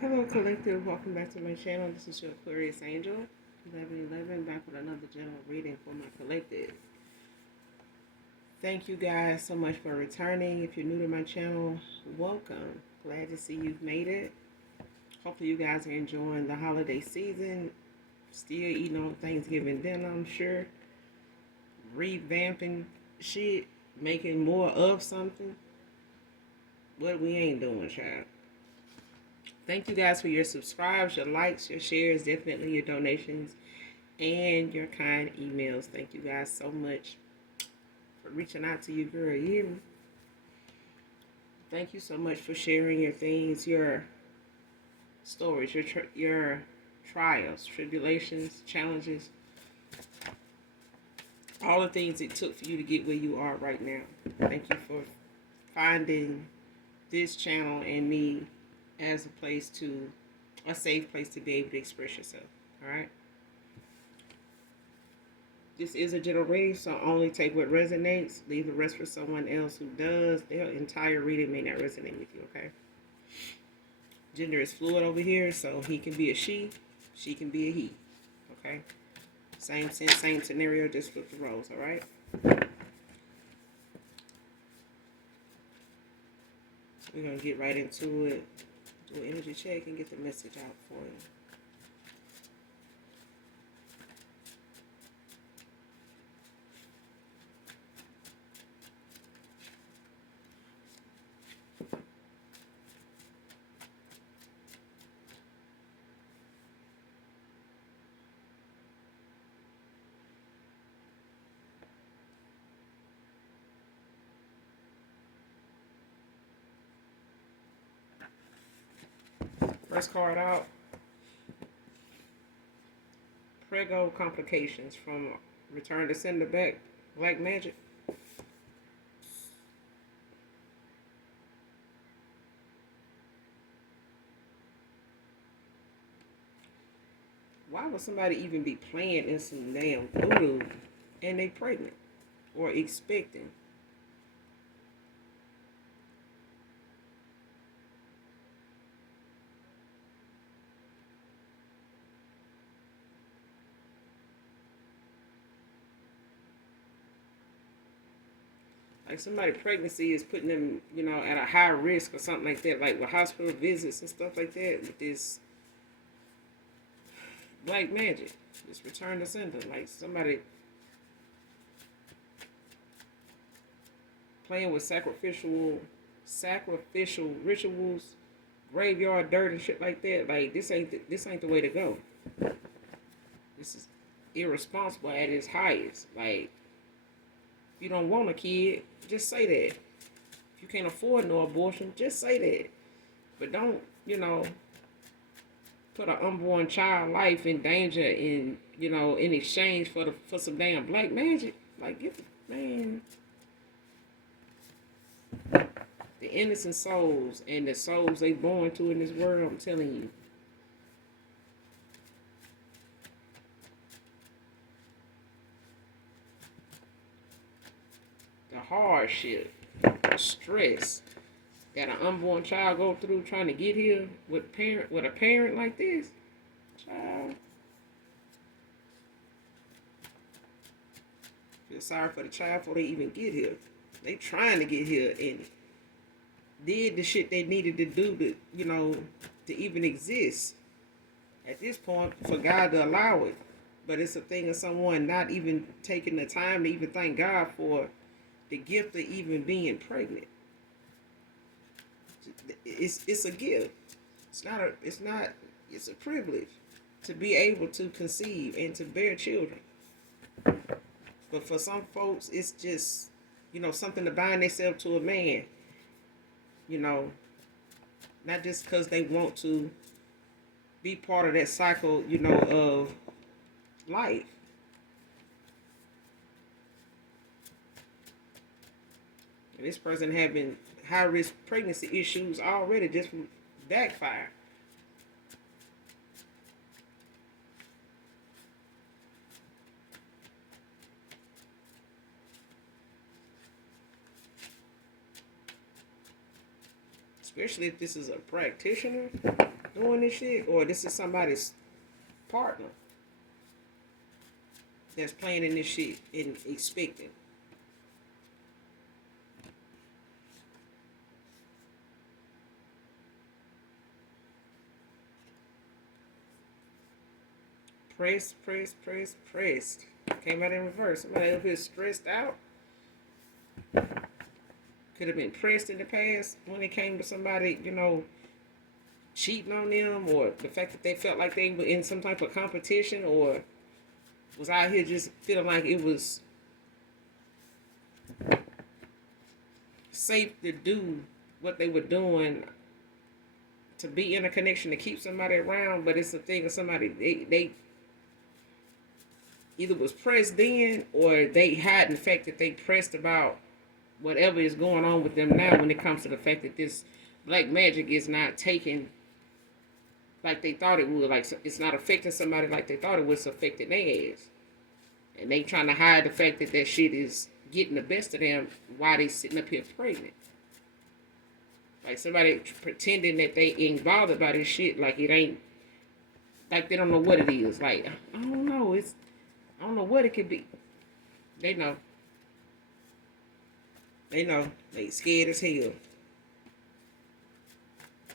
Hello, collective. Welcome back to my channel. This is your Aquarius Angel, 1111, back with another general reading for my collective. Thank you guys so much for returning. If you're new to my channel, welcome. Glad to see you've made it. Hopefully you guys are enjoying the holiday season. Still eating on Thanksgiving dinner, I'm sure. Revamping shit, making more of something. What we ain't doing, child. Thank you guys for your subscribes, your likes, your shares, definitely your donations, and your kind emails. Thank you guys so much for reaching out to you, girl. You hear me? Thank you so much for sharing your things, your stories, your trials, tribulations, challenges, all the things it took for you to get where you are right now. Thank you for finding this channel and me as a safe place to be able to express yourself. All right. This is a general reading, so only take what resonates. Leave the rest for someone else who does. Their entire reading may not resonate with you, okay? Gender is fluid over here, so he can be a she can be a he, okay? Same sense, same scenario, just flip the roles, all right? So we're going to get right into it. Do an energy check and get the message out for you. First card out. Prego complications from Return to Sender back. Black magic. Why would somebody even be playing in some damn voodoo and they pregnant or expecting? Like somebody pregnancy is putting them, at a high risk or something like that, like with hospital visits and stuff like that, with this black magic, this return to sender, like somebody playing with sacrificial rituals, graveyard dirt and shit like that. Like this ain't the way to go. This is irresponsible at its highest. Like, if you don't want a kid, just say that. If you can't afford no abortion, just say that. But don't, put an unborn child life in danger in exchange for some damn black magic. Like, man, the innocent souls and the souls they born to in this world, I'm telling you. The hardship, the stress that an unborn child go through trying to get here with a parent like this, child. Feel sorry for the child before they even get here. They trying to get here and did the shit they needed to do to even exist. At this point, for God to allow it. But it's a thing of someone not even taking the time to even thank God for the gift of even being pregnant. It's a gift. It's a privilege to be able to conceive and to bear children. But for some folks, it's just, something to bind themselves to a man. Not just because they want to be part of that cycle, of life. And this person having high risk pregnancy issues already just from backfire. especially if this is a practitioner doing this shit, or this is somebody's partner that's planning this shit and expecting. Pressed. Came out in reverse. Somebody up here stressed out. Could have been pressed in the past when it came to somebody, cheating on them, or the fact that they felt like they were in some type of competition, or was out here just feeling like it was safe to do what they were doing, to be in a connection, to keep somebody around. But it's a thing of somebody, they either was pressed then, or they had the fact that they pressed about whatever is going on with them now when it comes to the fact that this black magic is not taking like they thought it would. Like, it's not affecting somebody like they thought it was affecting their ass. And they trying to hide the fact that that shit is getting the best of them while they sitting up here pregnant. Like, somebody pretending that they ain't bothered by this shit, like it ain't, like they don't know what it is. Like, I don't know, I don't know what it could be. They know. They know. They scared as hell.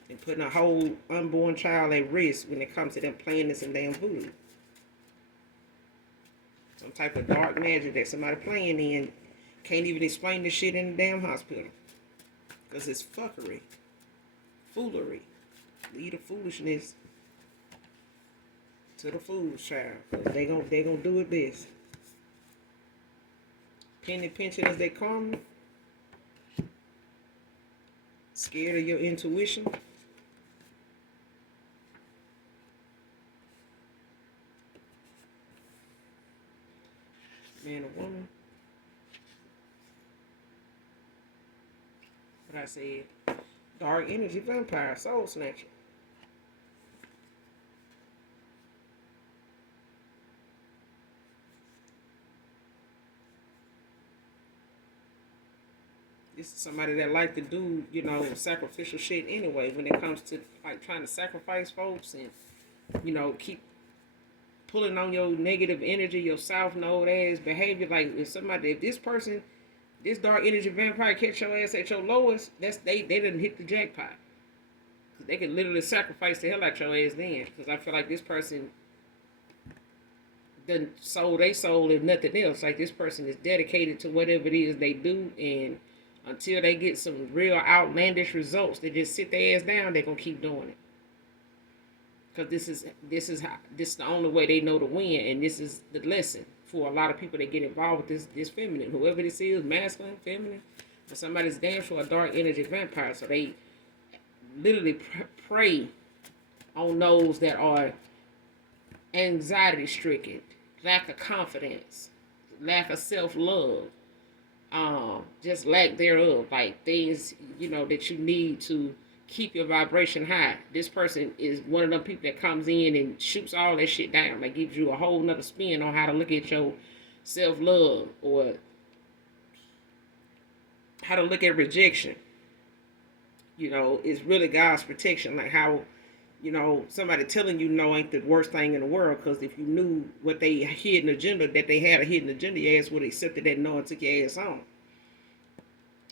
And putting a whole unborn child at risk when it comes to them playing this in damn voodoo. Some type of dark magic that somebody playing in can't even explain this shit in the damn hospital. Because it's fuckery. Foolery. Leave the foolishness to the fools, child. Because they gonna do it best. Penny pinching as they come. Scared of your intuition. Man or woman. What I said. Dark energy vampire, soul snatcher. This is somebody that like to do, sacrificial shit anyway when it comes to like trying to sacrifice folks and, keep pulling on your negative energy, your south node ass behavior. Like if this dark energy vampire catch your ass at your lowest, they didn't hit the jackpot. Cause they can literally sacrifice the hell out your ass then. Because I feel like this person done sold their soul if nothing else. Like this person is dedicated to whatever it is they do, and until they get some real outlandish results, they just sit their ass down, they're gonna keep doing it. Because this is the only way they know to win, and this is the lesson for a lot of people that get involved with this feminine, whoever this is, masculine, feminine, or somebody's damn sure a dark energy vampire. So they literally prey on those that are anxiety stricken, lack of confidence, lack of self-love, just lack thereof, like things, that you need to keep your vibration high. This person is one of them people that comes in and shoots all that shit down, like gives you a whole nother spin on how to look at your self-love, or how to look at rejection. It's really God's protection, like how, somebody telling you no ain't the worst thing in the world, because if you knew what they hidden agenda, that they had a hidden agenda, your ass would have accepted that no and took your ass on.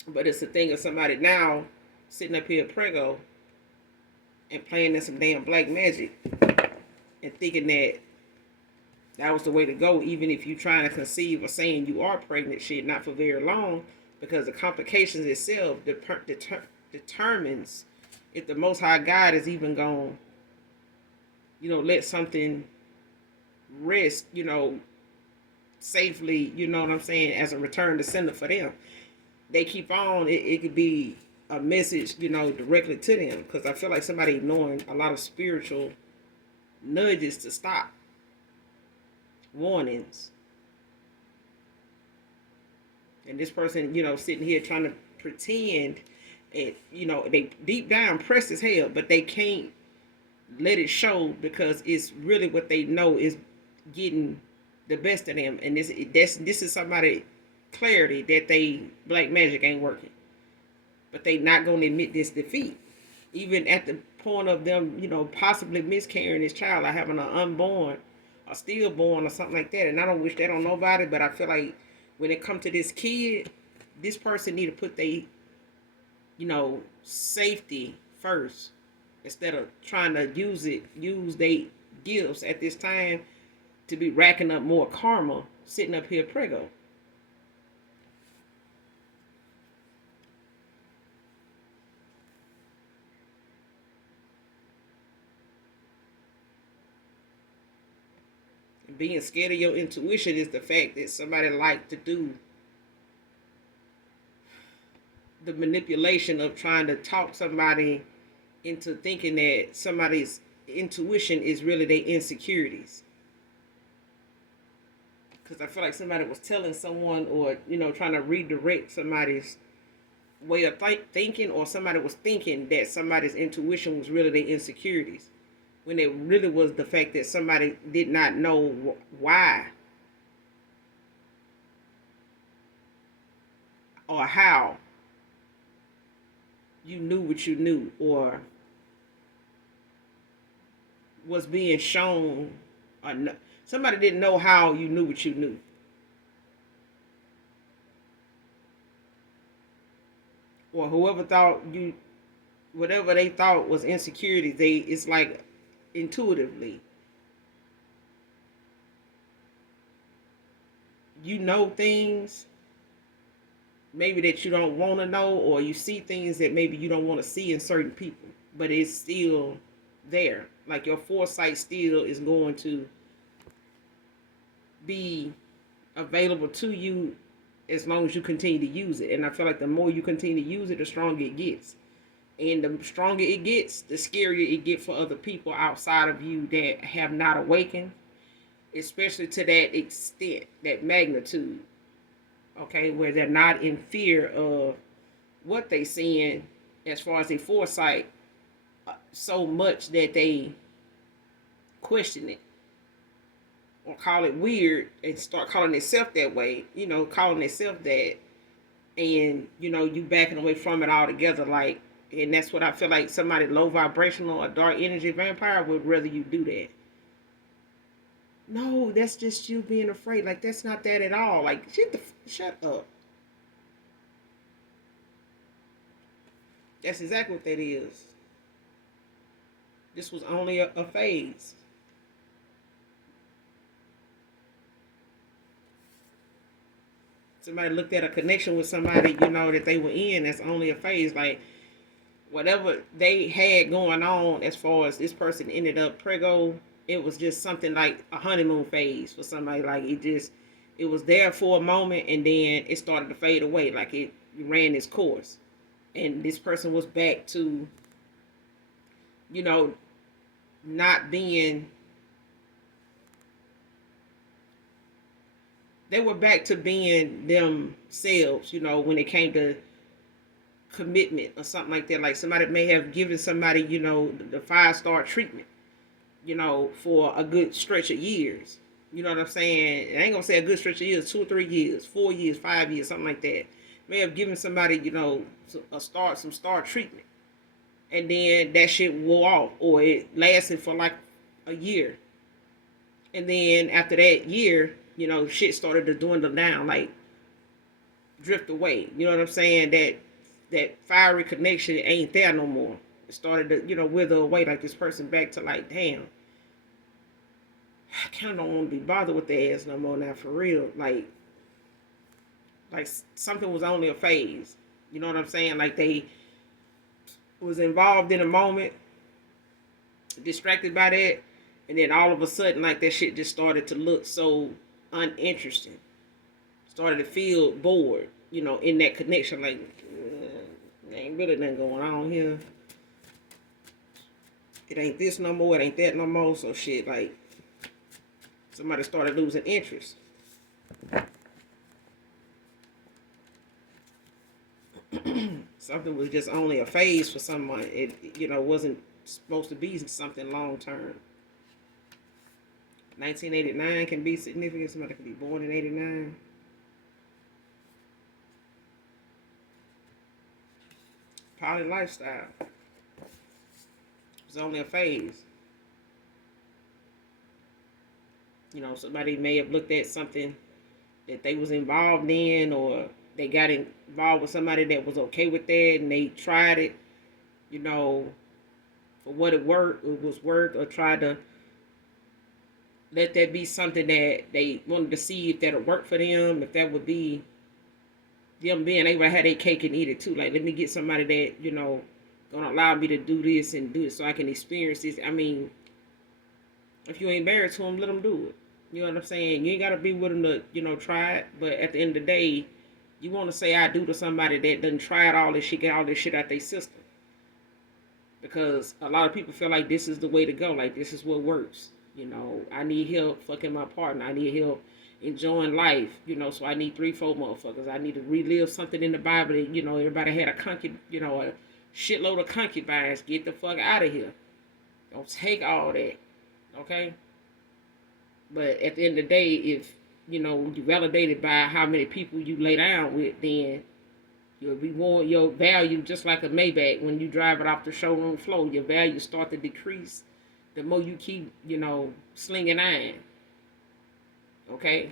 But it's a thing of somebody now sitting up here prego and playing in some damn black magic and thinking that was the way to go, even if you trying to conceive or saying you are pregnant, shit, not for very long, because the complications itself determines if the Most High God is even going to, let something rest, safely, you know what I'm saying, as a return to sender for them. They keep on, it could be a message, directly to them, because I feel like somebody ignoring a lot of spiritual nudges to stop, warnings. And this person, sitting here trying to pretend, and, they deep down pressed as hell, but they can't let it show, because it's really what they know is getting the best of them. And this is somebody clarity that they black magic ain't working, but they not gonna admit this defeat. even at the point of them, possibly miscarrying this child, or having an unborn, or stillborn, or something like that. And I don't wish that on nobody, but I feel like when it comes to this kid, this person need to put their, safety first instead of trying to use their gifts at this time to be racking up more karma sitting up here prego. Being scared of your intuition is the fact that somebody like to do the manipulation of trying to talk somebody into thinking that somebody's intuition is really their insecurities. Because I feel like somebody was telling someone, or trying to redirect somebody's way of thinking, or somebody was thinking that somebody's intuition was really their insecurities, when it really was the fact that somebody did not know why or how you knew what you knew, or was being shown, or no, somebody didn't know how you knew what you knew. Or whoever thought you, whatever they thought was insecurity, it's like intuitively you know things maybe that you don't want to know, or you see things that maybe you don't want to see in certain people, but it's still there. Like your foresight still is going to be available to you as long as you continue to use it. And I feel like the more you continue to use it, the stronger it gets. And the stronger it gets, the scarier it gets for other people outside of you that have not awakened, especially to that extent, that magnitude. Okay, where they're not in fear of what they seeing as far as their foresight, so much that they question it or call it weird and start calling itself that way, calling itself that, and you backing away from it altogether. Like, and that's what I feel like somebody low vibrational or dark energy vampire would rather you do that. No, that's just you being afraid. Like, that's not that at all. Like, shut up. That's exactly what that is. This was only a phase. Somebody looked at a connection with somebody, that they were in. That's only a phase. Like, whatever they had going on as far as this person ended up prego, it was just something like a honeymoon phase for somebody. Like, it was there for a moment, and then it started to fade away. Like, it ran its course. And this person was back to, not being, they were back to being themselves, when it came to commitment or something like that. Like, somebody may have given somebody, the 5-star treatment, for a good stretch of years. You know what I'm saying? I ain't gonna say a good stretch of years, 2 or 3 years, 4 years, 5 years, something like that. May have given somebody, some star treatment. And then that shit wore off, or it lasted for like a year. And then after that year, shit started to dwindle down, like drift away. You know what I'm saying? That fiery connection ain't there no more. It started to, wither away. Like, this person back to like, damn, I kind of don't want to be bothered with their ass no more now, for real. Like something was only a phase. You know what I'm saying? Like, they was involved in a moment, distracted by that, and then all of a sudden, like, that shit just started to look so uninteresting. Started to feel bored, in that connection. Like, there ain't really nothing going on here. It ain't this no more. It ain't that no more. So shit, like, somebody started losing interest. Something was just only a phase for someone. It, wasn't supposed to be something long term. 1989 can be significant. Somebody can be born in 89. Poly lifestyle. It's only a phase. You know, somebody may have looked at something that they was involved in, or they got involved with somebody that was okay with that, and they tried it, you know, for what it was worth, or tried to let that be something that they wanted to see if that'll work for them, if that would be them being able to have their cake and eat it too. Like, let me get somebody that, you know, gonna allow me to do this and do it so I can experience this. I mean, if you ain't married to them, let them do it. You know what I'm saying? You ain't gotta be with them to, you know, try it. But at the end of the day, you want to say I do to somebody that doesn't try it all this shit, get all this shit out their system. Because a lot of people feel like this is the way to go. Like, this is what works. You know, I need help fucking my partner. I need help enjoying life. You know, so I need 3-4 motherfuckers. I need to relive something in the Bible that, you know, everybody had a a shitload of concubines. Get the fuck out of here. Don't take all that. Okay? But at the end of the day, if, you know, you validated by how many people you lay down with, then you'll reward your value just like a Maybach. When you drive it off the showroom floor, your value start to decrease the more you keep, you know, slinging iron. Okay?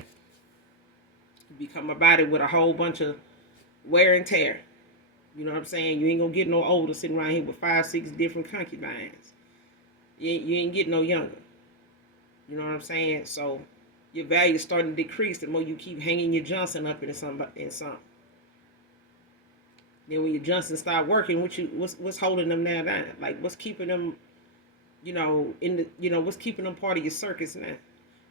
You become a body with a whole bunch of wear and tear. You know what I'm saying? You ain't gonna get no older sitting around here with 5-6 different concubines. You ain't getting no younger. You know what I'm saying? So your value is starting to decrease the more you keep hanging your Johnson up in something. Then when your Johnson start working, what's holding them now down? Like, what's keeping them, you know, what's keeping them part of your circus now?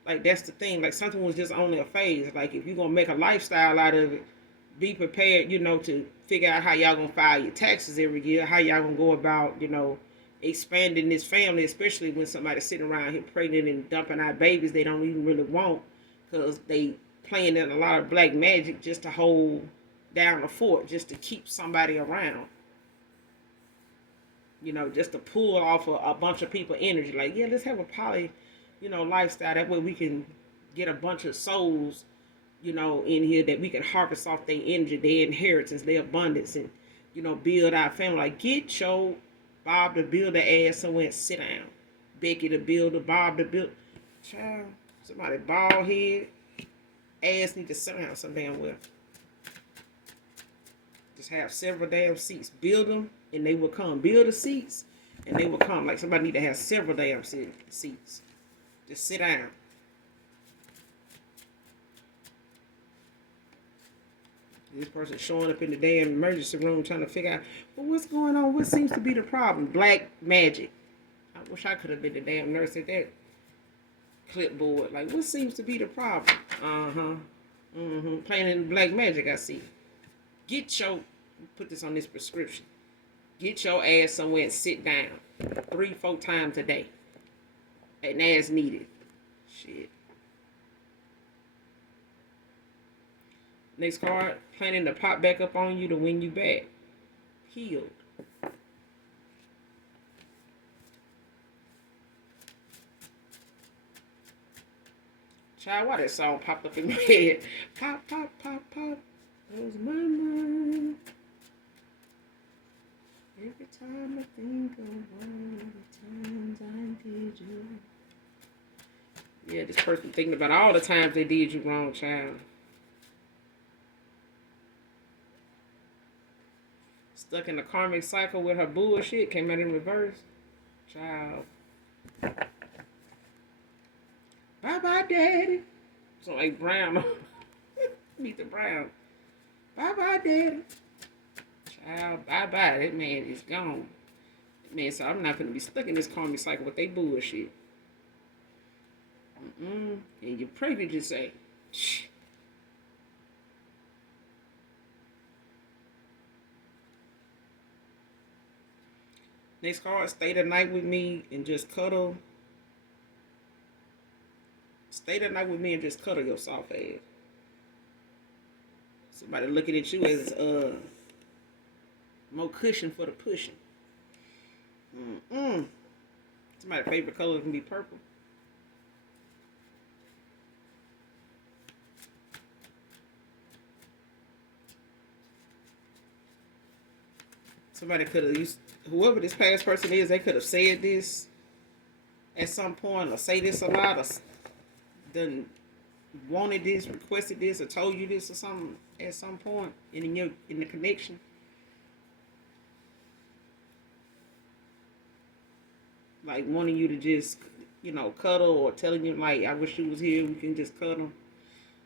Like, that's the thing. Like, something was just only a phase. Like, if you're gonna make a lifestyle out of it, be prepared, you know, to figure out how y'all gonna file your taxes every year, how y'all gonna go about, you know, expanding this family, especially when somebody's sitting around here pregnant and dumping out babies they don't even really want, because they playing in a lot of black magic just to hold down the fort, just to keep somebody around. You know, just to pull off a bunch of people energy. Like, yeah, let's have a poly, you know, lifestyle. That way we can get a bunch of souls, you know, in here that we can harvest off their energy, their inheritance, their abundance, and, you know, build our family. Like, get your Bob to build the ass somewhere and sit down. Becky to build the Bob to build. Child, somebody bald head, ass need to sit down some damn well. Just have several damn seats. Build them and they will come. Build the seats and they will come. Like, somebody need to have several damn seats. Just sit down. This person showing up in the damn emergency room trying to figure out, well, what's going on? What seems to be the problem? Black magic. I wish I could have been the damn nurse at that clipboard. Like, what seems to be the problem? Playing in black magic, I see. Put this on this prescription. Get your ass somewhere and sit down 3-4 times a day. And as needed. Shit. Next card, planning to pop back up on you to win you back. Healed. Child, why that song popped up in my head? Pop, pop, pop, pop. Goes my mind. Every time I think of all the times I did you. Yeah, this person thinking about all the times they did you wrong, child. Stuck in a karmic cycle with her bullshit. Came out in reverse. Child. Bye-bye, daddy. So like Brown. Meet the Brown. Bye-bye, daddy. Child, bye-bye. That man is gone. Man, so I'm not going to be stuck in this karmic cycle with they bullshit. And you pray to just say, shh. Next card, stay the night with me and just cuddle. Stay the night with me and just cuddle your soft ass. Somebody looking at you as more cushion for the pushing. Somebody's favorite color can be purple. Somebody could have used, whoever this past person is, they could have said this at some point, or say this a lot, or done wanted this, requested this, or told you this or something at some point in the connection. Like wanting you to just, cuddle, or telling you like, I wish you was here, we can just cuddle.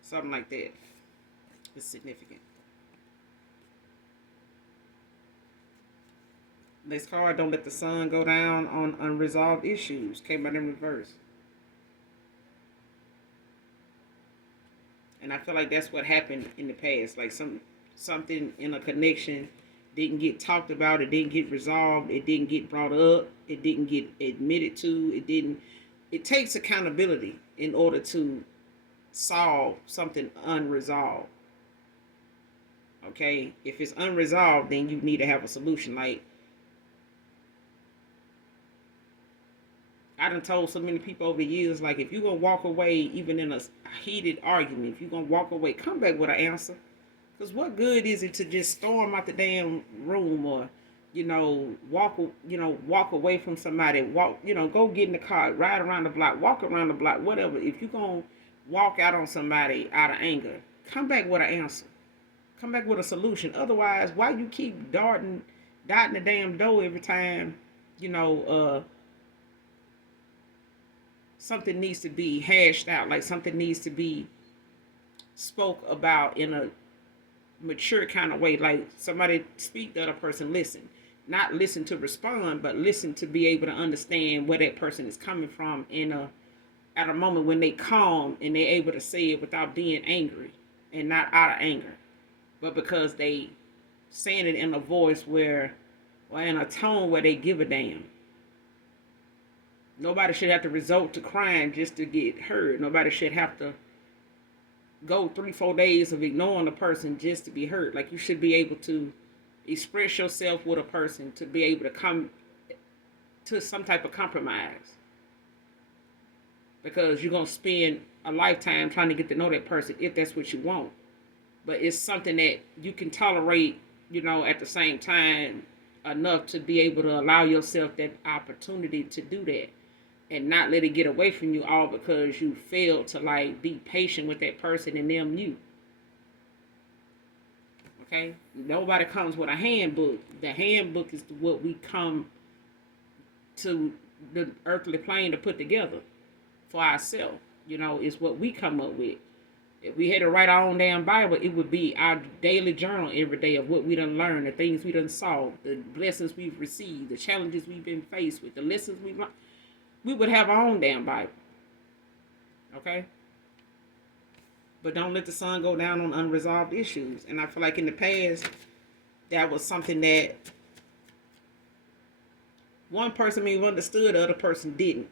Something like that. It's significant. Next card, don't let the sun go down on unresolved issues. Came out in reverse. And I feel like that's what happened in the past. Like something in a connection didn't get talked about, it didn't get resolved, it didn't get brought up, it didn't get admitted to, it takes accountability in order to solve something unresolved. Okay? If it's unresolved, then you need to have a solution. Like, I done told so many people over the years, like, if you're going to walk away, even in a heated argument, if you're going to walk away, come back with an answer. Because what good is it to just storm out the damn room, or, walk away from somebody, go get in the car, ride around the block, walk around the block, whatever. If you're going to walk out on somebody out of anger, come back with an answer. Come back with a solution. Otherwise, why you keep dotting the damn door every time, something needs to be hashed out, like something needs to be spoke about in a mature kind of way, like somebody speak, the other person listen. Not listen to respond, but listen to be able to understand where that person is coming from at a moment when they calm and they're able to say it without being angry, and not out of anger, but because they saying it in a voice where, or in a tone where they give a damn. Nobody should have to resort to crying just to get heard. Nobody should have to go 3-4 days of ignoring a person just to be heard. Like, you should be able to express yourself with a person to be able to come to some type of compromise. Because you're going to spend a lifetime trying to get to know that person if that's what you want. But it's something that you can tolerate, at the same time enough to be able to allow yourself that opportunity to do that. And not let it get away from you, all because you failed to like be patient with that person and them you. Okay? Nobody comes with a handbook. The handbook is what we come to the earthly plane to put together for ourselves. It's what we come up with. If we had to write our own damn Bible, it would be our daily journal every day of what we done learned, the things we done saw, the blessings we've received, the challenges we've been faced with, the lessons we've learned. We would have our own damn Bible. Okay? But don't let the sun go down on unresolved issues. And I feel like in the past, that was something that one person may have understood, the other person didn't.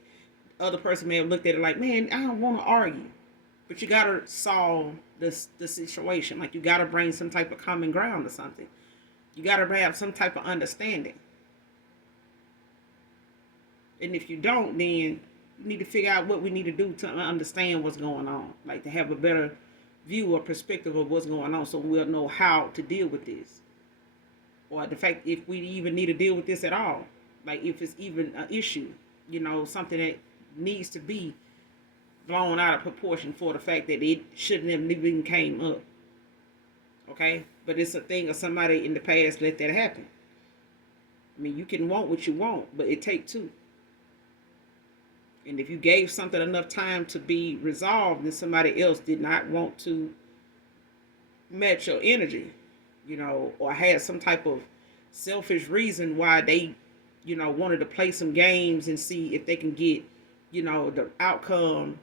The other person may have looked at it like, man, I don't want to argue. But you got to solve the situation. Like, you got to bring some type of common ground or something. You got to have some type of understanding. And if you don't, then you need to figure out what we need to do to understand what's going on. Like, to have a better view or perspective of what's going on, so we'll know how to deal with this. Or the fact if we even need to deal with this at all. Like, if it's even an issue, something that needs to be blown out of proportion for the fact that it shouldn't have even came up. Okay? But it's a thing of somebody in the past let that happen. I mean, you can want what you want, but it takes two. And if you gave something enough time to be resolved, then somebody else did not want to match your energy, or had some type of selfish reason why they, wanted to play some games and see if they can get, the outcome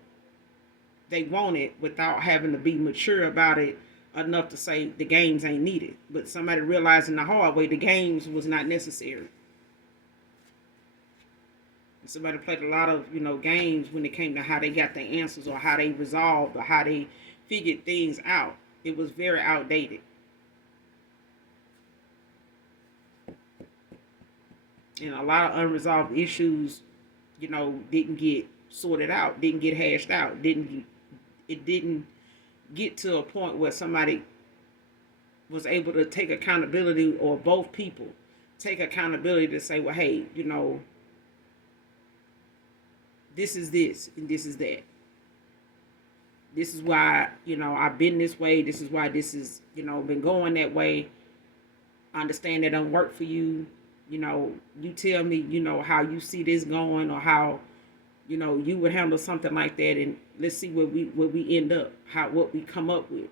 they wanted without having to be mature about it enough to say the games ain't needed. But somebody realizing the hard way the games was not necessary. Somebody played a lot of, games when it came to how they got their answers, or how they resolved, or how they figured things out. It was very outdated. And a lot of unresolved issues, didn't get sorted out, didn't get hashed out, it didn't get to a point where somebody was able to take accountability, or both people take accountability to say, well, hey, this is this and this is that. This is why, I've been this way. This is why this is, been going that way. I understand that don't work for you. You tell me, how you see this going, or how, you would handle something like that, and let's see where we end up, what we come up with.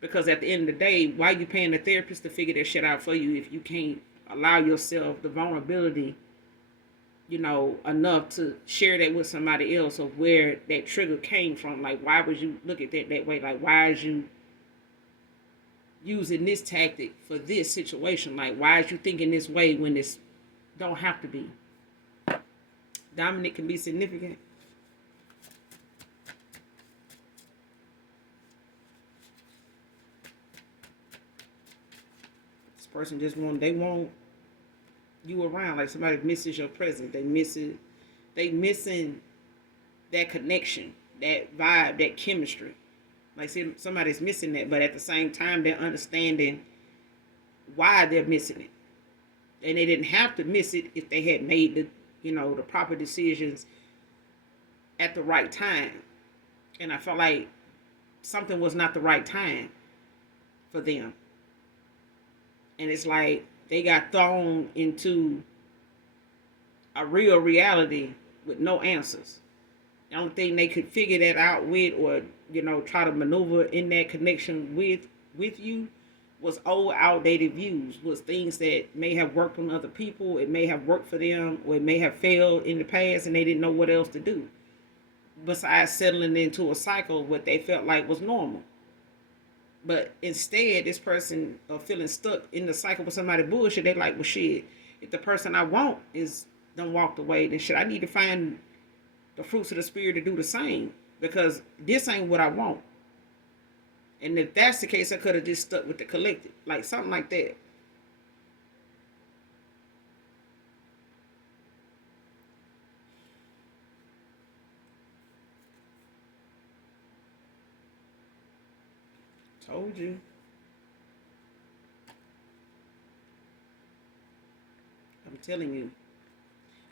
Because at the end of the day, why are you paying a therapist to figure that shit out for you if you can't allow yourself the vulnerability, enough to share that with somebody else, of where that trigger came from? Like, why would you look at that way? Like, why is you using this tactic for this situation? Like, why is you thinking this way when this don't have to be? Dominant can be significant. This person just want you around. Like, somebody misses your presence. They missing that connection, that vibe, that chemistry. Like, see, somebody's missing that, but at the same time, they're understanding why they're missing it. And they didn't have to miss it if they had made the proper decisions at the right time. And I felt like something was not the right time for them. And it's like they got thrown into a real reality with no answers. The only thing they could figure that out with, or try to maneuver in that connection with you, was old outdated views, was things that may have worked on other people, it may have worked for them, or it may have failed in the past, and they didn't know what else to do besides settling into a cycle what they felt like was normal. But instead, this person feeling stuck in the cycle with somebody bullshit, they like, well, shit, if the person I want is done walked away, then shit, I need to find the fruits of the spirit to do the same, because this ain't what I want. And if that's the case, I could have just stuck with the collective, like something like that. Told you. I'm telling you.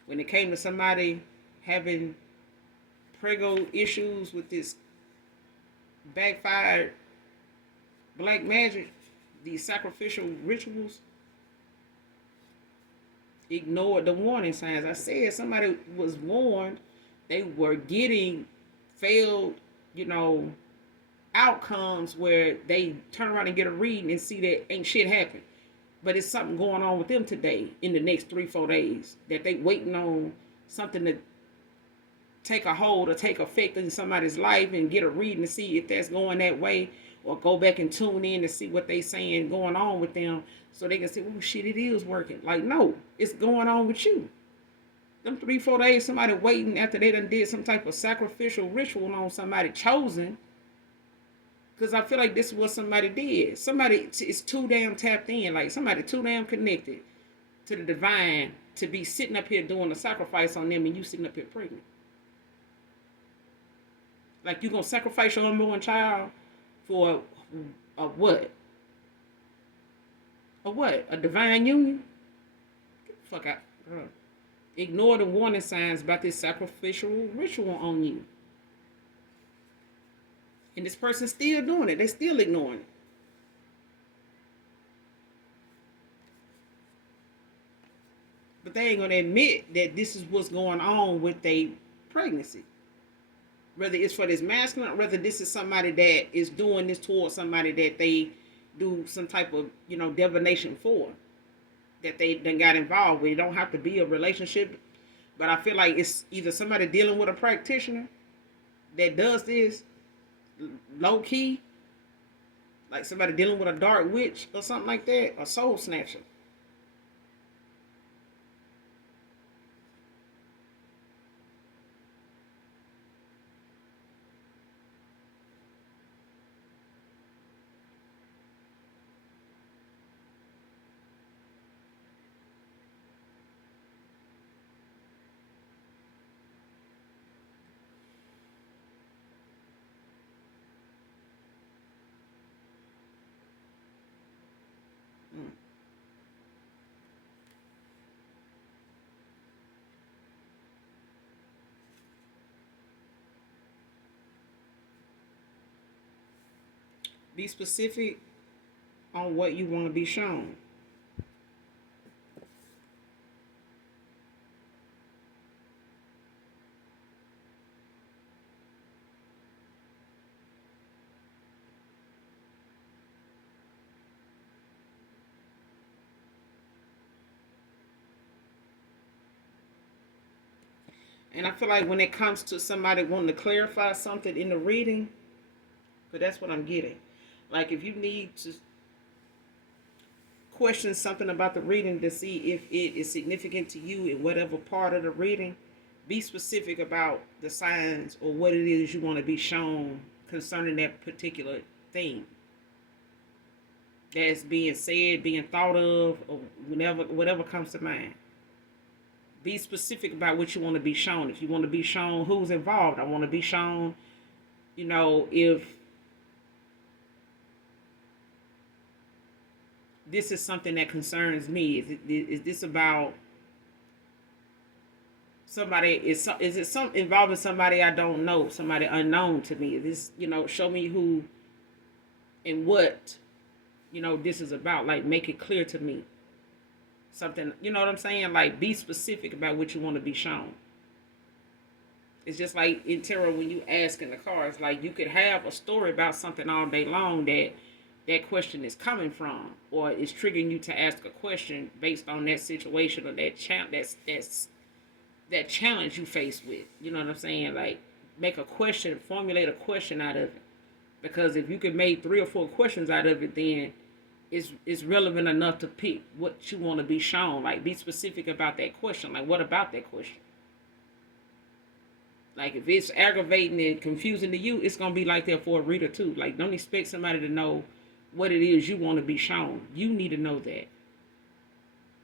When it came to somebody having prego issues with this backfired black magic, these sacrificial rituals, ignored the warning signs. I said somebody was warned. They were getting failed, outcomes where they turn around and get a reading and see that ain't shit happen. But it's something going on with them today in the next 3-4 days, that they waiting on something to take a hold or take effect in somebody's life, and get a reading to see if that's going that way, or go back and tune in to see what they saying going on with them, so they can say, oh shit, it is working. Like, no, it's going on with you. Them 3-4 days, somebody waiting after they done did some type of sacrificial ritual on somebody chosen. Because I feel like this is what somebody did. Somebody is too damn tapped in. Like, somebody too damn connected to the divine to be sitting up here doing a sacrifice on them, and you sitting up here pregnant. Like, you gonna sacrifice your unborn child for a what? A what? A divine union? Get the fuck out, bro. Ignore the warning signs about this sacrificial ritual on you. And this person's still doing it. They still ignoring it. But they ain't gonna admit that this is what's going on with their pregnancy. Whether it's for this masculine, or whether this is somebody that is doing this towards somebody that they do some type of, divination for, that they then got involved with. It don't have to be a relationship, but I feel like it's either somebody dealing with a practitioner that does this low key, like somebody dealing with a dark witch or something like that, a soul snatcher. Be specific on what you want to be shown. And I feel like when it comes to somebody wanting to clarify something in the reading, but that's what I'm getting. Like if you need to question something about the reading to see if it is significant to you in whatever part of the reading, be specific about the signs or what it is you want to be shown concerning that particular thing that's being said, being thought of, or whatever comes to mind. Be specific about what you want to be shown. If you want to be shown who's involved, I want to be shown, if this is something that concerns me. Is this about somebody? Is it some involving somebody I don't know, somebody unknown to me? Is this, show me who and what, this is about. Like, make it clear to me. Something, you know what I'm saying? Like, be specific about what you want to be shown. It's just like in tarot when you ask in the cards, like you could have a story about something all day long that question is coming from, or is triggering you to ask a question based on that situation or that challenge you face with. You know what I'm saying? Like, make a question, formulate a question out of it. Because if you could make 3 or 4 questions out of it, then it's relevant enough to pick what you want to be shown. Like, be specific about that question. Like, what about that question? Like, if it's aggravating and confusing to you, it's going to be like that for a reader too. Like, don't expect somebody to know what it is you want to be shown. You need to know that.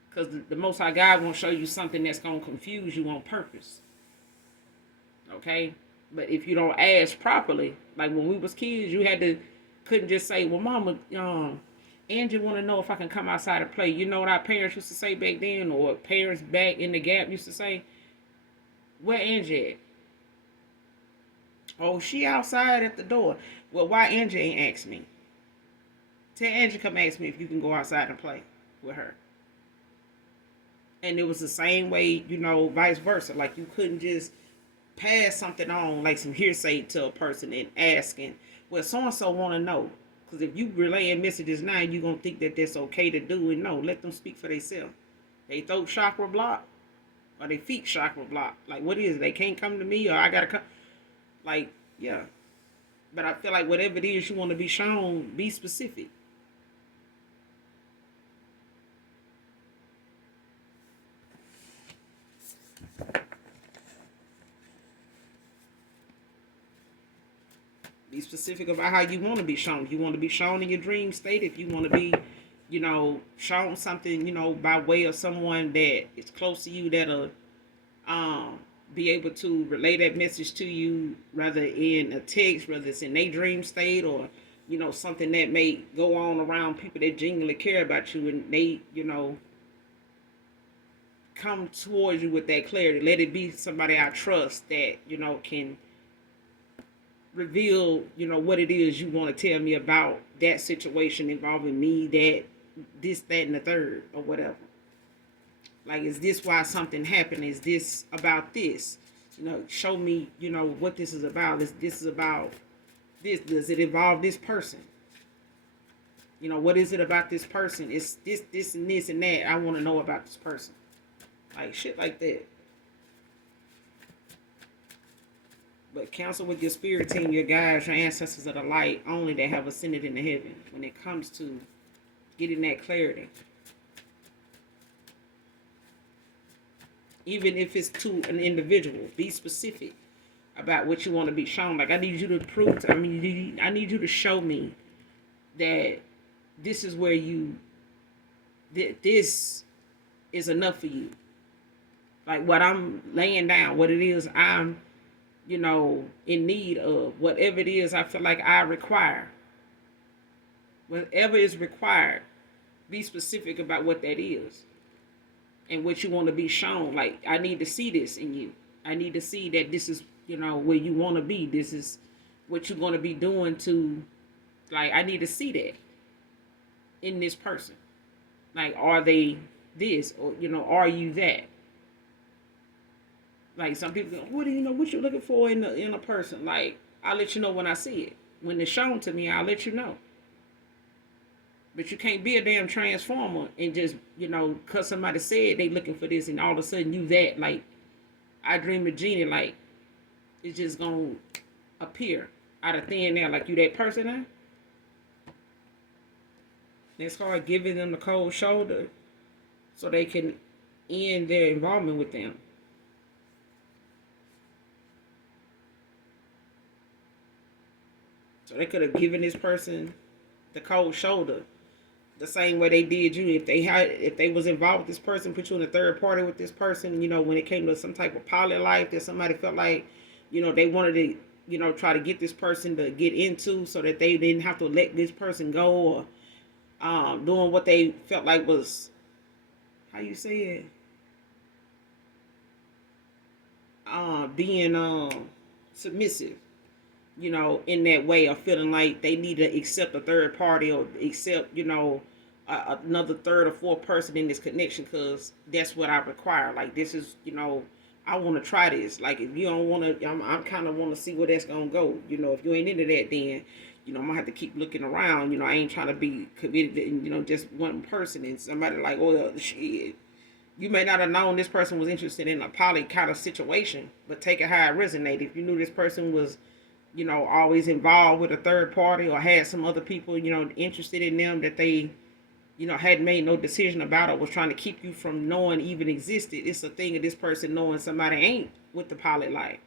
Because the Most High God won't show you something that's going to confuse you on purpose. Okay? But if you don't ask properly, like when we was kids, couldn't just say, well, Mama, Angie want to know if I can come outside and play. You know what our parents used to say back then, or parents back in the gap used to say? Where Angie at? Oh, she outside at the door. Well, why Angie ain't asked me? Tell Angie come ask me if you can go outside and play with her. And it was the same way, vice versa. Like, you couldn't just pass something on, like some hearsay to a person and asking, well, so-and-so want to know. Because if you relaying messages now, you're going to think that that's okay to do. And no, let them speak for themselves. They throat chakra block or they feet chakra block. Like, what is it? They can't come to me, or I got to come. Like, yeah. But I feel like whatever it is you want to be shown, be specific. Be specific about how you want to be shown. If you want to be shown in your dream state, if you want to be, shown something, by way of someone that is close to you that'll be able to relay that message to you, rather in a text, whether it's in their dream state, or, something that may go on around people that genuinely care about you, and they, come towards you with that clarity. Let it be somebody I trust that, can reveal, what it is you want to tell me about that situation involving me, that, and the third, or whatever. Like, is this why something happened? Is this about this? Show me, what this is about. This is about this. Does it involve this person? What is it about this person? It's this, and this, and that. I want to know about this person. Like, shit like that. But counsel with your spirit team, your guides, your ancestors of the light, only that have ascended into heaven, when it comes to getting that clarity. Even if it's to an individual, be specific about what you want to be shown. Like, I need you to prove, I need you to show me that this is where this is enough for you. Like, what I'm laying down, what it is I'm, in need of, whatever it is I feel like I require. Whatever is required, be specific about what that is and what you want to be shown. Like, I need to see this in you. I need to see that this is, where you want to be. This is what you're going to be doing to Like, I need to see that in this person. Like, are they this, or are you that? Like, some people go, what do you know? What you looking for in a person? Like, I'll let you know when I see it. When it's shown to me, I'll let you know. But you can't be a damn transformer and just, cause somebody said they looking for this, and all of a sudden you that. Like, I dream of genie, like, it's just gonna appear out of thin air, like you that person, huh? It's hard giving them the cold shoulder so they can end their involvement with them. So they could have given this person the cold shoulder the same way they did you. If they was involved with this person, put you in a third party with this person, when it came to some type of poly life that somebody felt like, they wanted to, try to get this person to get into so that they didn't have to let this person go, or doing what they felt like was, how you say it, being submissive, in that way, of feeling like they need to accept a third party, or accept, another third or fourth person in this connection, because that's what I require. Like, this is, I want to try this. Like, if you don't want to, I'm kind of want to see where that's going to go. If you ain't into that, then, I'm going to have to keep looking around. I ain't trying to be committed to, just one person, and somebody like, well, shit. You may not have known this person was interested in a poly kind of situation, but take it how it resonated. If you knew this person was, always involved with a third party, or had some other people, interested in them that they, hadn't made no decision about, or was trying to keep you from knowing even existed. It's a thing of this person knowing somebody ain't with the poly life.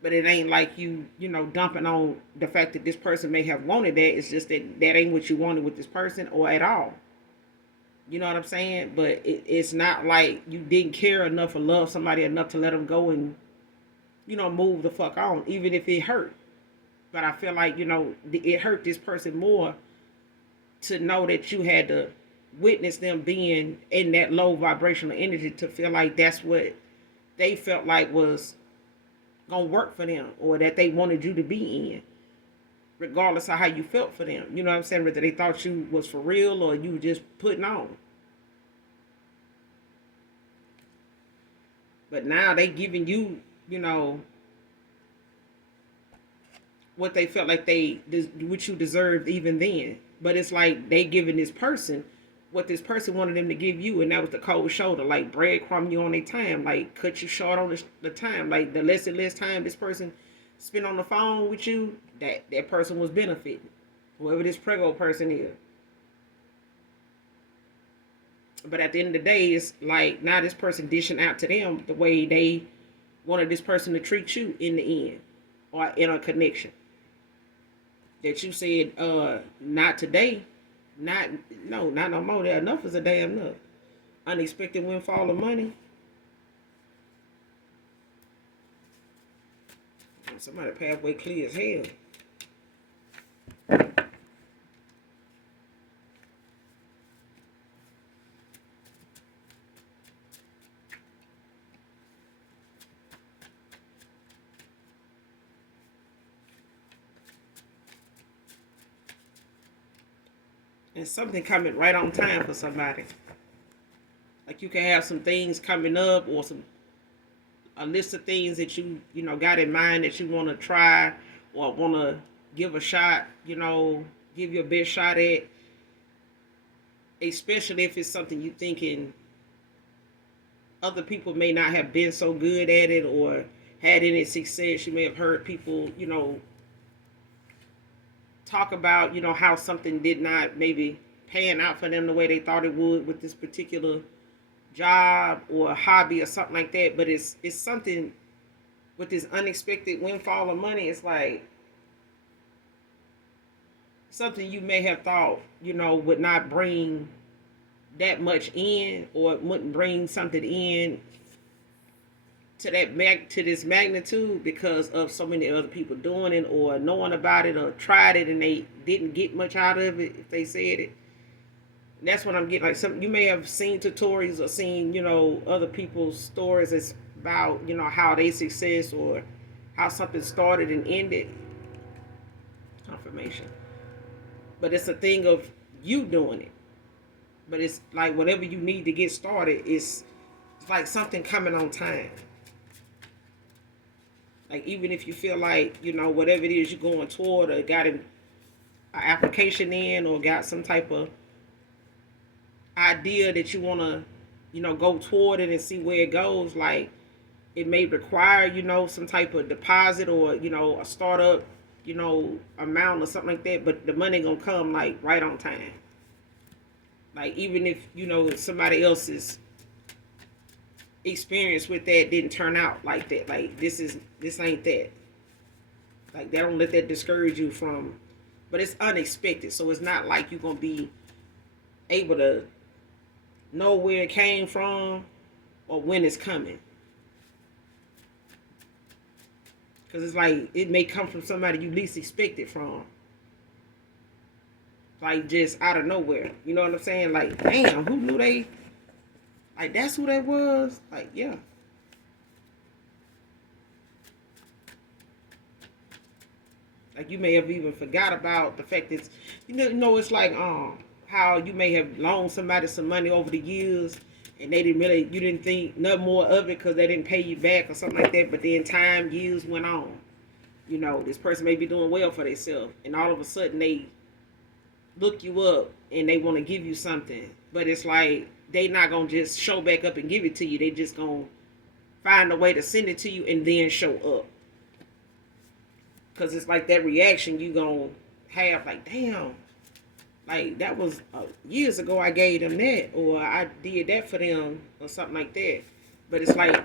But it ain't like you, dumping on the fact that this person may have wanted that. It's just that that ain't what you wanted with this person, or at all. You know what I'm saying? But it's not like you didn't care enough or love somebody enough to let them go and, move the fuck on, even if it hurt. But I feel like, it hurt this person more to know that you had to witness them being in that low vibrational energy, to feel like that's what they felt like was going to work for them, or that they wanted you to be in, regardless of how you felt for them. You know what I'm saying? Whether they thought you was for real, or you just putting on. But now they giving you, what they felt like what you deserved even then. But it's like they giving this person what this person wanted them to give you, and that was the cold shoulder. Like, breadcrumb you on their time, like cut you short on the time. Like, the less and less time this person spent on the phone with you, that person was benefiting, whoever this prego person is. But at the end of the day, it's like, now this person dishing out to them the way they wanted this person to treat you in the end, or in a connection that you said, not today, not no more. That enough is a damn enough. Unexpected windfall of money. Somebody pathway clear as hell. And something coming right on time for somebody. Like, you can have some things coming up, or a list of things that you got in mind that you want to try, or want to give a shot, give your best shot at, especially if it's something you thinking other people may not have been so good at it, or had any success. You may have heard people, talk about, how something did not maybe pan out for them the way they thought it would with this particular job or hobby or something like that. But it's something with this unexpected windfall of money. It's like something you may have thought, would not bring that much in, or it wouldn't bring something in to this magnitude, because of so many other people doing it, or knowing about it, or tried it and they didn't get much out of it if they said it. And that's what I'm getting. Like, you may have seen tutorials, or seen, other people's stories about, how they success, or how something started and ended. Confirmation. but it's a thing of you doing it. But it's like whatever you need to get started, it's like something coming on time. Like even if you feel like, whatever it is you're going toward, or got an application in, or got some type of idea that you want to, go toward it and see where it goes, like it may require, some type of deposit, or, a startup, amount or something like that, but the money gonna come like right on time. Like even if, somebody else's experience with that didn't turn out like that, like this ain't that. Like they don't let that discourage you from, but it's unexpected, so it's not like you're gonna be able to know where it came from or when it's coming. Because it's like it may come from somebody you least expect it from. Like just out of nowhere. You know what I'm saying? Like, damn, who knew they, like that's who that was? Like, yeah. Like you may have even forgot about the fact that, it's like how you may have loaned somebody some money over the years, and you didn't think nothing more of it because they didn't pay you back or something like that. But then years went on. This person may be doing well for themselves, and all of a sudden they look you up and they want to give you something, but it's like they not gonna just show back up and give it to you. They just gonna find a way to send it to you and then show up, because it's like that reaction you gonna have, like, damn, like that was years ago I gave them that, or I did that for them, or something like that. But it's like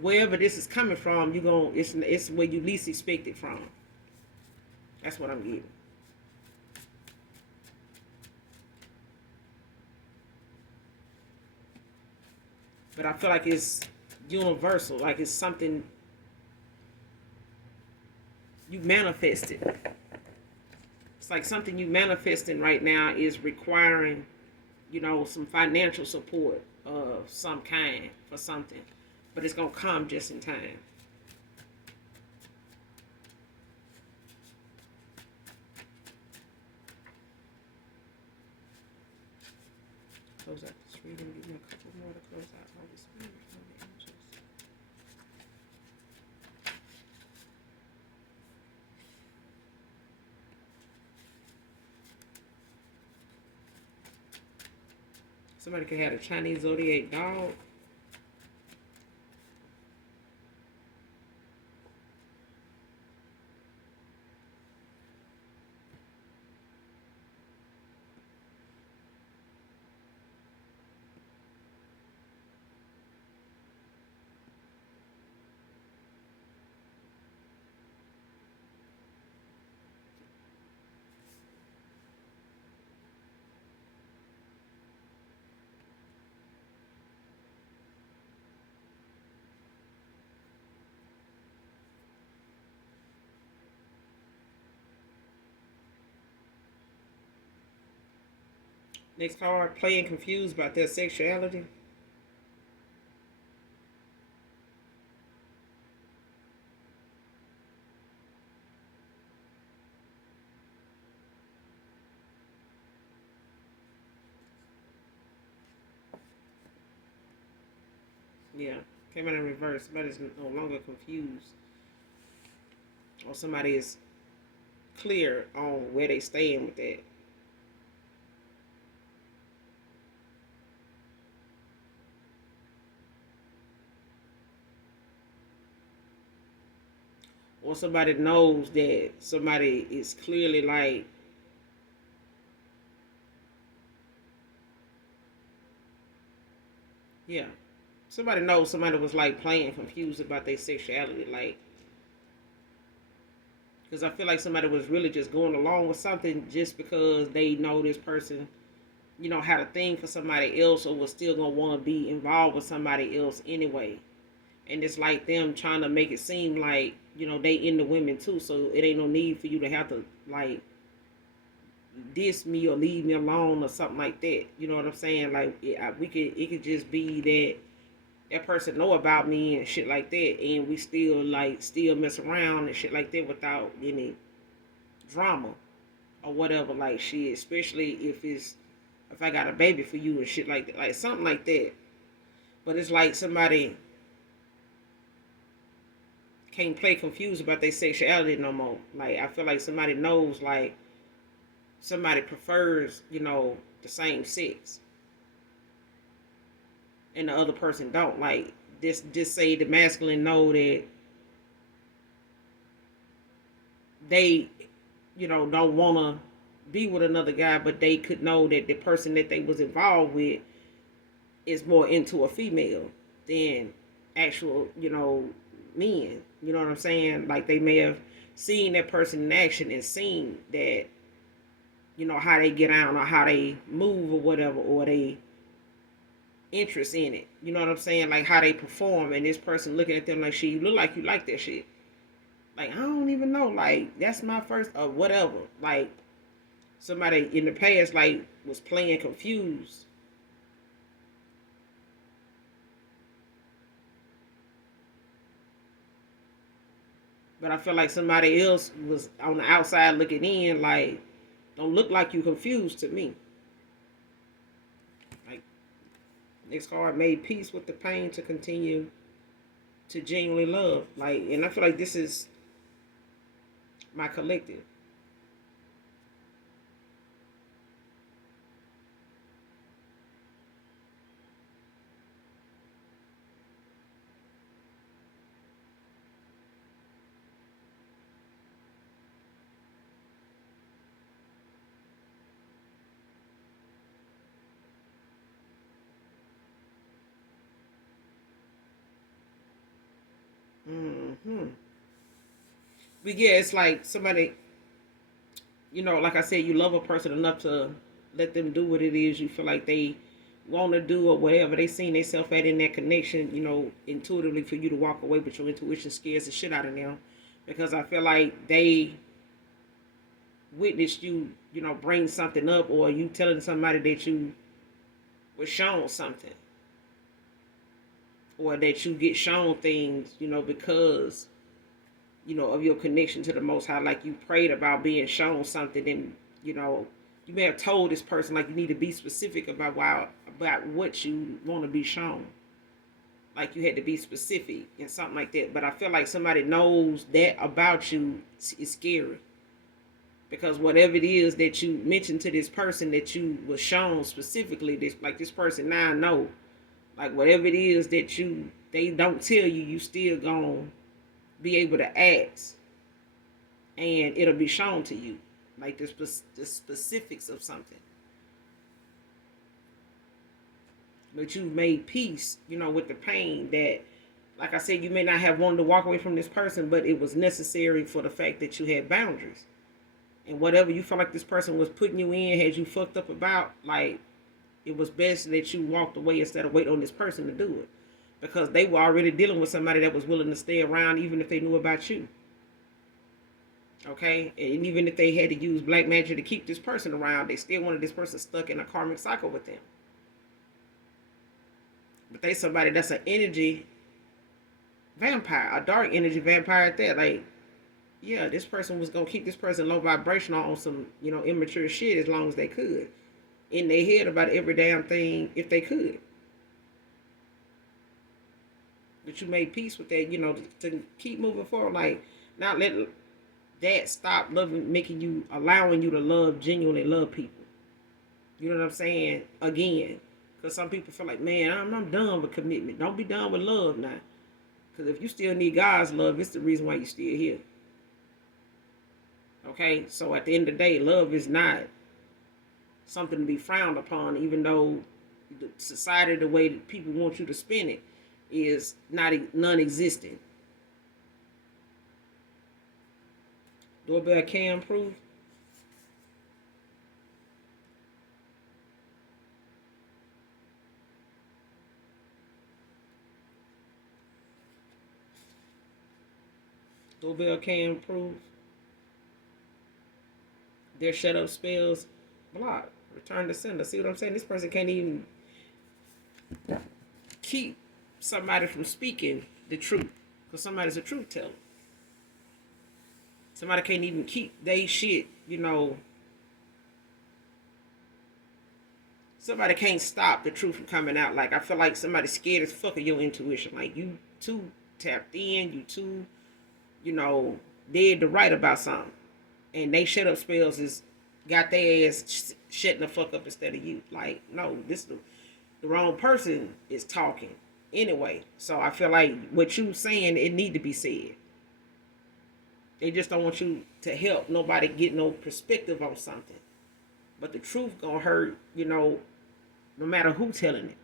wherever this is coming from, it's where you least expect it from. That's what I'm getting. But I feel like it's universal, like it's something you manifested. It's like something you manifesting right now is requiring, some financial support of some kind for something. But it's gonna come just in time. Close out this reading, give me a couple more to close out Holy Spirit from the angels. Somebody could have a Chinese zodiac dog. Next card, playing confused about their sexuality. Yeah, came out in reverse. Somebody's no longer confused, or somebody is clear on where they stand with that. Or somebody knows that somebody is clearly like, yeah, somebody knows somebody was like playing confused about their sexuality, like, because I feel like somebody was really just going along with something just because they know this person, had a thing for somebody else, or was still gonna want to be involved with somebody else anyway. And it's like them trying to make it seem like, they into women too, so it ain't no need for you to have to like diss me or leave me alone or something like that. You know what I'm saying? Like it could just be that that person know about me and shit like that, and we still mess around and shit like that without any drama. or whatever, like shit, especially if I got a baby for you and shit like that, like something like that. But it's like somebody can't play confused about their sexuality no more. Like I feel like somebody knows, like somebody prefers, the same sex, and the other person don't. Like this, just say the masculine know that they, don't wanna be with another guy, but they could know that the person that they was involved with is more into a female than actual, men. You know what I'm saying? Like they may have seen that person in action and seen that, how they get on or how they move or whatever, or they interest in it. You know what I'm saying? Like how they perform, and this person looking at them like, "Shit, you look like you like that shit." Like I don't even know. Like that's my first or whatever. Like somebody in the past like was playing confused. But I feel like somebody else was on the outside looking in, like, don't look like you confused to me. Like, next card, made peace with the pain to continue to genuinely love. Like, and I feel like this is my collective. Mm-hmm. But yeah, it's like somebody, like I said, you love a person enough to let them do what it is you feel like they want to do or whatever they seen themselves at in that connection, intuitively for you to walk away, but your intuition scares the shit out of them because I feel like they witnessed you, bring something up, or you telling somebody that you was shown something, or that you get shown things, because of your connection to the Most High. Like you prayed about being shown something, and you may have told this person like you need to be specific about what you want to be shown. Like you had to be specific and something like that. But I feel like somebody knows that about you is scary. Because whatever it is that you mentioned to this person that you was shown specifically, this person now know, like whatever it is that they don't tell you, you still gonna be able to ask, and it'll be shown to you, like the specifics of something. But you've made peace, with the pain that, like I said, you may not have wanted to walk away from this person, but it was necessary for the fact that you had boundaries. And whatever you felt like this person was putting you in, had you fucked up about, like, it was best that you walked away instead of waiting on this person to do it. Because they were already dealing with somebody that was willing to stay around even if they knew about you. Okay? And even if they had to use black magic to keep this person around, they still wanted this person stuck in a karmic cycle with them. But they somebody that's an energy vampire, a dark energy vampire at that. Like, yeah, this person was gonna keep this person low vibrational on some, immature shit as long as they could. In their head about every damn thing if they could. But you made peace with that, to keep moving forward. Like, not let that stop loving, allowing you to genuinely love people. You know what I'm saying? Again. Because some people feel like, man, I'm done with commitment. Don't be done with love now. Because if you still need God's love, it's the reason why you're still here. Okay? So at the end of the day, love is not something to be frowned upon, even though the society, the way that people want you to spend it, is not non-existent. Doorbell cam proof. Doorbell cam proof. Their shut up spells. Block. Return to sender. See what I'm saying? This person can't even keep somebody from speaking the truth. Because somebody's a truth teller. Somebody can't even keep they shit, somebody can't stop the truth from coming out. Like, I feel like somebody's scared as fuck of your intuition. Like, you too tapped in, you too, you know, dead to right about something. And they shut up spells is got their ass shutting the fuck up instead of you. Like, no, this the wrong person is talking anyway. So I feel like what you saying, it need to be said. They just don't want you to help nobody get no perspective on something. But the truth gonna hurt, no matter who telling it.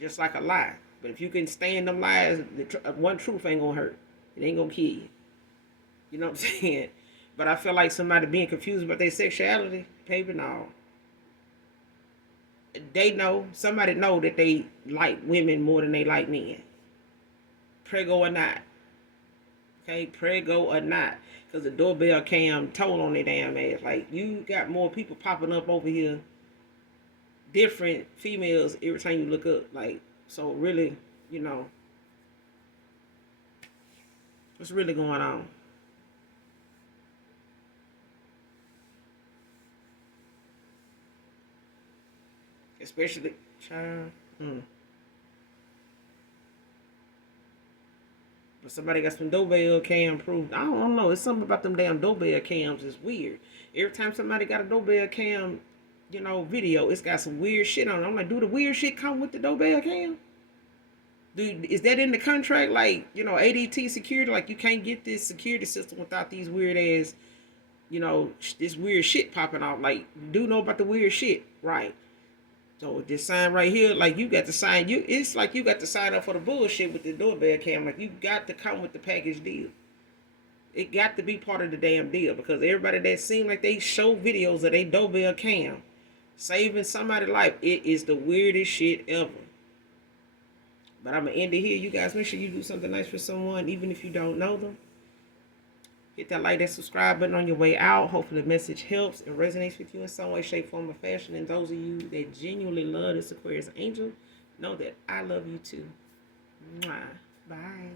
Just like a lie. But if you can stand them lies, one truth ain't gonna hurt. It ain't gonna kill you. You know what I'm saying? But I feel like somebody being confused about their sexuality, baby, no. They know, somebody know that they like women more than they like men. Prego or not. Okay, prego or not. Because the doorbell cam told on their damn ass. Like, you got more people popping up over here, different females every time you look up. Like, so really, what's really going on? Especially, child. But somebody got some doorbell cam proof. I don't know. It's something about them damn doorbell cams is weird. Every time somebody got a doorbell cam, video, it's got some weird shit on it. I'm like, do the weird shit come with the doorbell cam? Dude, is that in the contract? Like, ADT security, like you can't get this security system without these weird ass, this weird shit popping off. Like, do know about the weird shit, right? So this sign right here, like you got to sign. It's like you got to sign up for the bullshit with the doorbell cam. Like, you got to come with the package deal. It got to be part of the damn deal, because everybody that seem like they show videos of their doorbell cam saving somebody's life, it is the weirdest shit ever. But I'm gonna end it here. You guys, make sure you do something nice for someone, even if you don't know them. Hit that like, that subscribe button on your way out. Hopefully the message helps and resonates with you in some way, shape, form, or fashion. And those of you that genuinely love this Aquarius angel, know that I love you too. Mwah. Bye.